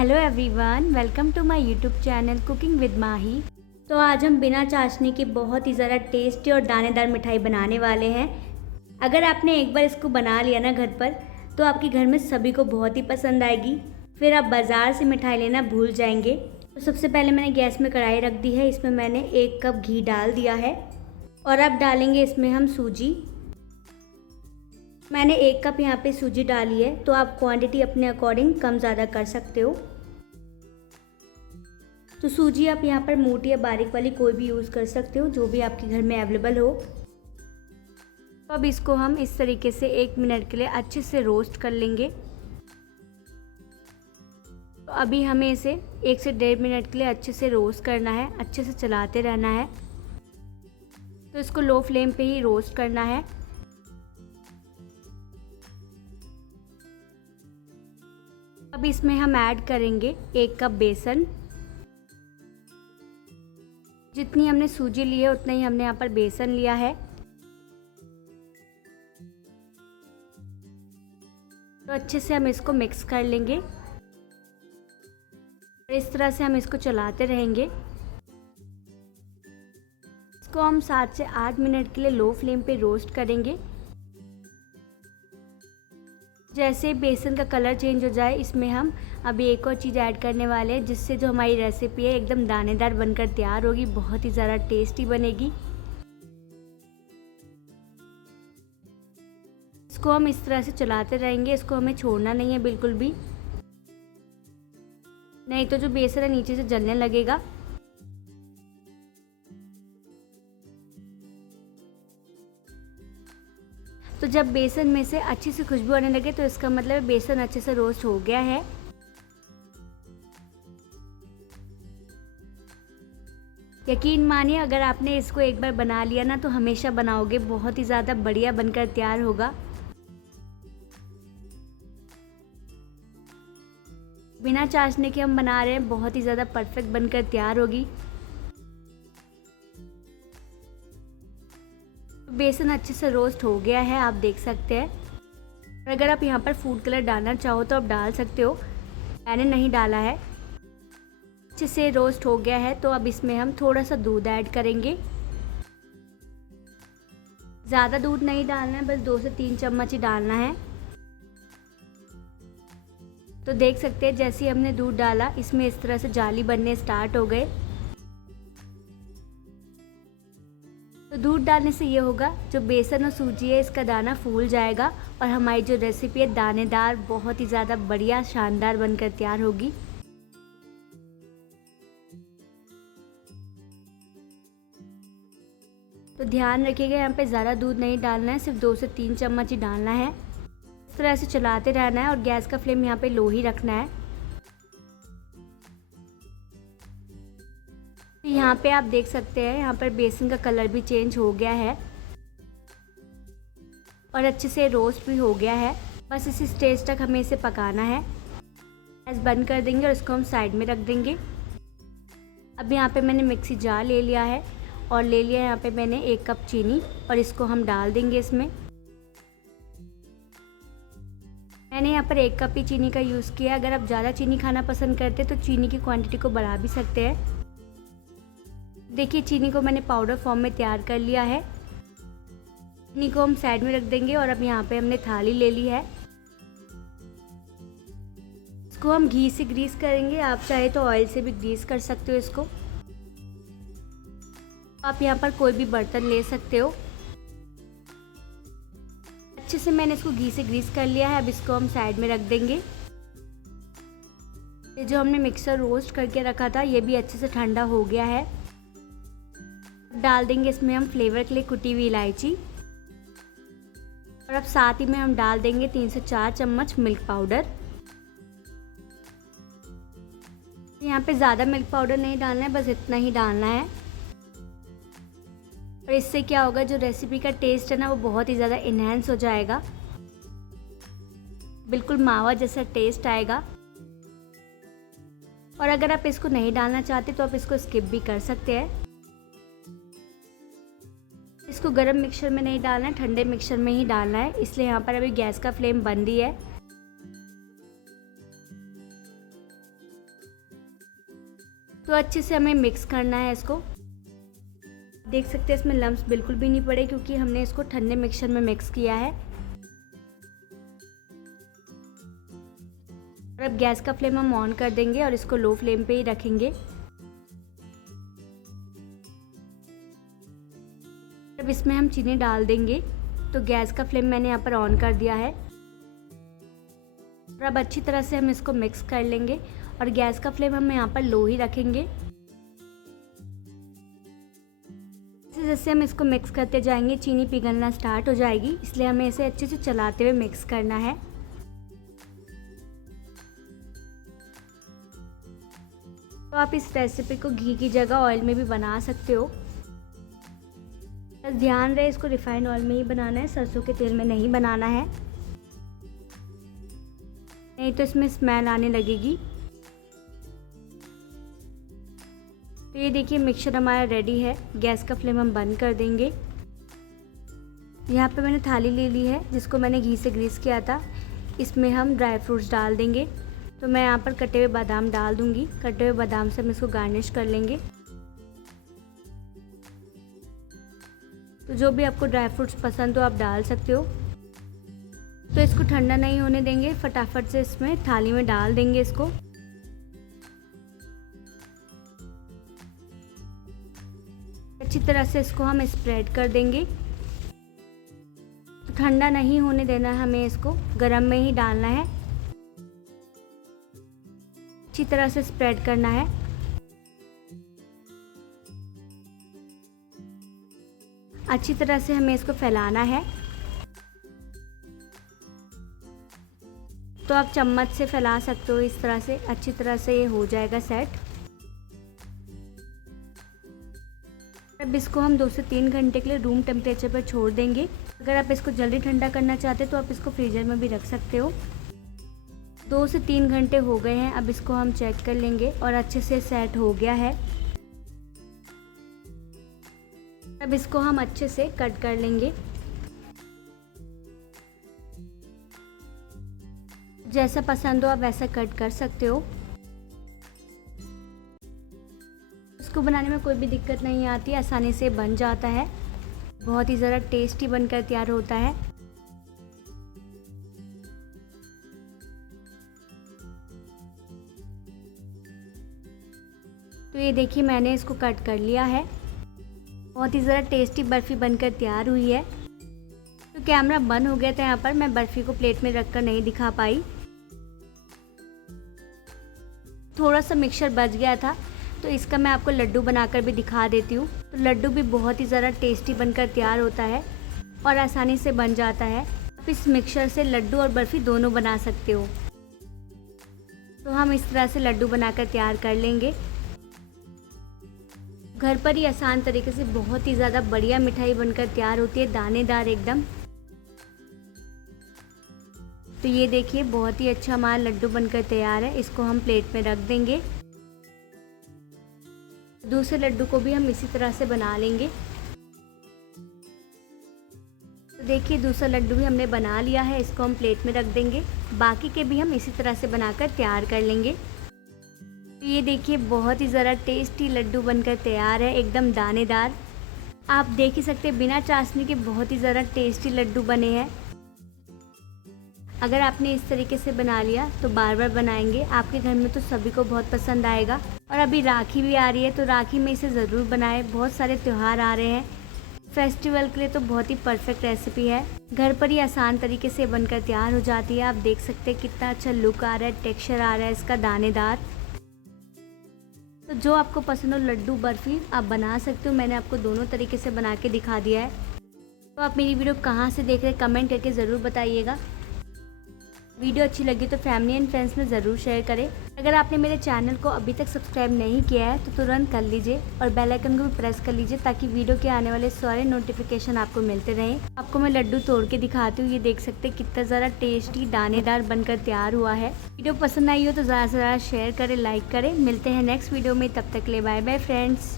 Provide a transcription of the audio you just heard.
Hello everyone, welcome to my YouTube channel cooking with Mahi. तो आज हम बिना चाशनी के बहुत ही ज़्यादा टेस्टी और दानेदार मिठाई बनाने वाले हैं। अगर आपने एक बार इसको बना लिया ना घर पर, तो आपके घर में सभी को बहुत ही पसंद आएगी। फिर आप बाज़ार से मिठाई लेना भूल जाएंगे। तो सबसे पहले मैंने गैस में कढ़ाई रख दी है। इसमें मैंने 1 कप घी डाल दिया है और अब डालेंगे इसमें हम सूजी। मैंने 1 कप यहाँ पे सूजी डाली है, तो आप क्वांटिटी अपने अकॉर्डिंग कम ज़्यादा कर सकते हो। तो सूजी आप यहाँ पर मोटी या बारीक वाली कोई भी यूज़ कर सकते हो, जो भी आपके घर में अवेलेबल हो। तो अब इसको हम इस तरीके से 1 मिनट के लिए अच्छे से रोस्ट कर लेंगे। तो अभी हमें इसे 1 से 1.5 मिनट के लिए अच्छे से रोस्ट करना है, अच्छे से चलाते रहना है। तो इसको लो फ्लेम पे ही रोस्ट करना है। अब इसमें हम ऐड करेंगे 1 कप बेसन। जितनी हमने सूजी ली है उतना ही हमने यहाँ पर बेसन लिया है। तो अच्छे से हम इसको मिक्स कर लेंगे और इस तरह से हम इसको चलाते रहेंगे। इसको हम 7 से 8 मिनट के लिए लो फ्लेम पे रोस्ट करेंगे। जैसे बेसन का कलर चेंज हो जाए, इसमें हम अभी एक और चीज़ ऐड करने वाले हैं, जिससे जो हमारी रेसिपी है एकदम दानेदार बनकर तैयार होगी, बहुत ही ज़्यादा टेस्टी बनेगी। इसको हम इस तरह से चलाते रहेंगे, इसको हमें छोड़ना नहीं है बिल्कुल भी, नहीं तो जो बेसन है नीचे से जलने लगेगा। तो जब बेसन में से अच्छी सी खुशबू आने लगे, तो इसका मतलब बेसन अच्छे से रोस्ट हो गया है। यकीन मानिए, अगर आपने इसको एक बार बना लिया ना, तो हमेशा बनाओगे, बहुत ही ज़्यादा बढ़िया बनकर तैयार होगा। बिना चाशनी के हम बना रहे हैं, बहुत ही ज़्यादा परफेक्ट बनकर तैयार होगी। बेसन अच्छे से रोस्ट हो गया है, आप देख सकते हैं। और अगर आप यहाँ पर फूड कलर डालना चाहो तो आप डाल सकते हो, मैंने नहीं डाला है। अच्छे से रोस्ट हो गया है, तो अब इसमें हम थोड़ा सा दूध ऐड करेंगे। ज़्यादा दूध नहीं डालना है, बस 2 से 3 चम्मच ही डालना है। तो देख सकते हैं, जैसे ही हमने दूध डाला, इसमें इस तरह से जाली बनने स्टार्ट हो गए। तो दूध डालने से ये होगा, जो बेसन और सूजी है इसका दाना फूल जाएगा और हमारी जो रेसिपी है दानेदार, बहुत ही ज़्यादा बढ़िया शानदार बनकर तैयार होगी। तो ध्यान रखिएगा, यहाँ पे ज़्यादा दूध नहीं डालना है, सिर्फ 2 से 3 चम्मच ही डालना है। इस तरह से चलाते रहना है और गैस का फ्लेम यहाँ पे लो ही रखना है। यहाँ पे आप देख सकते हैं, यहाँ पर बेसन का कलर भी चेंज हो गया है और अच्छे से रोस्ट भी हो गया है। बस इसी स्टेज तक हमें इसे पकाना है। गैस बंद कर देंगे और इसको हम साइड में रख देंगे। अब यहाँ पे मैंने मिक्सी जार ले लिया है और ले लिया यहाँ पे मैंने 1 कप चीनी और इसको हम डाल देंगे इसमें। मैंने यहाँ पर 1 कप ही चीनी का यूज़ किया। अगर आप ज़्यादा चीनी खाना पसंद करते हैं तो चीनी की क्वांटिटी को बढ़ा भी सकते हैं। देखिए, चीनी को मैंने पाउडर फॉर्म में तैयार कर लिया है। चीनी को हम साइड में रख देंगे और अब यहाँ पे हमने थाली ले ली है। इसको हम घी से ग्रीस करेंगे, आप चाहे तो ऑयल से भी ग्रीस कर सकते हो इसको। आप यहाँ पर कोई भी बर्तन ले सकते हो। अच्छे से मैंने इसको घी से ग्रीस कर लिया है। अब इसको हम साइड में रख देंगे। ये जो हमने मिक्सर रोस्ट करके रखा था, ये भी अच्छे से ठंडा हो गया है। डाल देंगे इसमें हम फ्लेवर के लिए कुटी हुई इलायची और अब साथ ही में हम डाल देंगे 3 से 4 चम्मच मिल्क पाउडर। यहाँ पे ज़्यादा मिल्क पाउडर नहीं डालना है, बस इतना ही डालना है। और इससे क्या होगा, जो रेसिपी का टेस्ट है ना, वो बहुत ही ज़्यादा इन्हेंस हो जाएगा, बिल्कुल मावा जैसा टेस्ट आएगा। और अगर आप इसको नहीं डालना चाहते तो आप इसको स्किप भी कर सकते हैं। इसको गरम मिक्सर में नहीं डालना है, ठंडे मिक्सर में ही डालना है, इसलिए यहाँ पर अभी गैस का फ्लेम बंद ही है। तो अच्छे से हमें मिक्स करना है इसको। देख सकते हैं इसमें लम्स बिल्कुल भी नहीं पड़े क्योंकि हमने इसको ठंडे मिक्सचर में मिक्स किया है। और अब गैस का फ्लेम हम ऑन कर देंगे और इसको लो फ्लेम पे ही रखेंगे। अब इसमें हम चीनी डाल देंगे। तो गैस का फ्लेम मैंने यहाँ पर ऑन कर दिया है और अब अच्छी तरह से हम इसको मिक्स कर लेंगे और गैस का फ्लेम हम यहाँ पर लो ही रखेंगे। जैसे जैसे हम इसको मिक्स करते जाएंगे चीनी पिघलना स्टार्ट हो जाएगी, इसलिए हमें इसे अच्छे से चलाते हुए मिक्स करना है। तो आप इस रेसिपी को घी की जगह ऑयल में भी बना सकते हो। बस ध्यान रहे इसको रिफाइंड ऑयल में ही बनाना है, सरसों के तेल में नहीं बनाना है, नहीं तो इसमें स्मेल आने लगेगी। तो ये देखिए मिक्सचर हमारा रेडी है। गैस का फ्लेम हम बंद कर देंगे। यहाँ पे मैंने थाली ले ली है जिसको मैंने घी से ग्रीस किया था। इसमें हम ड्राई फ्रूट्स डाल देंगे। तो मैं यहाँ पर कटे हुए बादाम डाल दूँगी। कटे हुए बादाम से हम इसको गार्निश कर लेंगे। तो जो भी आपको ड्राई फ्रूट्स पसंद हो आप डाल सकते हो। तो इसको ठंडा नहीं होने देंगे, फटाफट से इसमें थाली में डाल देंगे इसको। अच्छी तरह से इसको हम स्प्रेड कर देंगे। तो ठंडा नहीं होने देना है हमें, इसको गरम में ही डालना है। अच्छी तरह से स्प्रेड करना है। अच्छी तरह से हमें इसको फैलाना है। तो आप चम्मच से फैला सकते हो इस तरह से, अच्छी तरह से ये हो जाएगा सेट। अब इसको हम 2 से 3 घंटे के लिए रूम टेम्परेचर पर छोड़ देंगे। अगर आप इसको जल्दी ठंडा करना चाहते हो तो आप इसको फ्रीजर में भी रख सकते हो। 2 से 3 घंटे हो गए हैं। अब इसको हम चेक कर लेंगे और अच्छे से सेट हो गया है। अब इसको हम अच्छे से कट कर लेंगे। जैसा पसंद हो आप वैसा कट कर सकते हो। इसको बनाने में कोई भी दिक्कत नहीं आती, आसानी से बन जाता है। बहुत ही ज़रा टेस्टी बनकर तैयार होता है। तो ये देखिए मैंने इसको कट कर लिया है। बहुत ही ज़रा टेस्टी बर्फ़ी बनकर तैयार हुई है। तो कैमरा बंद हो गया था यहाँ पर, मैं बर्फ़ी को प्लेट में रखकर नहीं दिखा पाई। थोड़ा सा मिक्सचर बच गया था तो इसका मैं आपको लड्डू बनाकर भी दिखा देती हूँ। तो लड्डू भी बहुत ही ज़रा टेस्टी बनकर तैयार होता है और आसानी से बन जाता है। आप इस मिक्सचर से लड्डू और बर्फ़ी दोनों बना सकते हो। तो हम इस तरह से लड्डू बनाकर तैयार कर लेंगे। घर पर ही आसान तरीके से बहुत ही ज़्यादा बढ़िया मिठाई बनकर तैयार होती है, दानेदार एकदम। तो ये देखिए बहुत ही अच्छा हमारा लड्डू बनकर तैयार है। इसको हम प्लेट में रख देंगे। दूसरे लड्डू को भी हम इसी तरह से बना लेंगे। तो देखिए दूसरा लड्डू भी हमने बना लिया है, इसको हम प्लेट में रख देंगे। बाकी के भी हम इसी तरह से बनाकर तैयार कर लेंगे। तो ये देखिए बहुत ही ज़रा टेस्टी लड्डू बनकर तैयार है, एकदम दानेदार। आप देख ही सकते हैं बिना चाशनी के बहुत ही ज़रा टेस्टी लड्डू बने हैं। अगर आपने इस तरीके से बना लिया तो बार बार बनाएंगे, आपके घर में तो सभी को बहुत पसंद आएगा। और अभी राखी भी आ रही है तो राखी में इसे ज़रूर बनाएं। बहुत सारे त्यौहार आ रहे हैं, फेस्टिवल के लिए तो बहुत ही परफेक्ट रेसिपी है। घर पर ही आसान तरीके से बनकर तैयार हो जाती है। आप देख सकते हैं कितना अच्छा लुक आ रहा है, टेक्सचर आ रहा है इसका दानेदार। तो जो आपको पसंद हो लड्डू बर्फ़ी आप बना सकते हो। मैंने आपको दोनों तरीके से बना के दिखा दिया है। तो आप मेरी वीडियो कहाँ से देख रहे हैं कमेंट करके ज़रूर बताइएगा। वीडियो अच्छी लगी तो फैमिली एंड फ्रेंड्स में ज़रूर शेयर करें। अगर आपने मेरे चैनल को अभी तक सब्सक्राइब नहीं किया है तो तुरंत कर लीजिए और बेल आइकन को भी प्रेस कर लीजिए ताकि वीडियो के आने वाले सारे नोटिफिकेशन आपको मिलते रहें। आपको मैं लड्डू तोड़ के दिखाती हूँ। ये देख सकते हैं कितना ज़रा टेस्टी दानेदार बनकर तैयार हुआ है। वीडियो पसंद आई हो तो ज़्यादा से ज़्यादा शेयर करें, लाइक करें। मिलते हैं नेक्स्ट वीडियो में, तब तक के लिए बाय बाय फ्रेंड्स।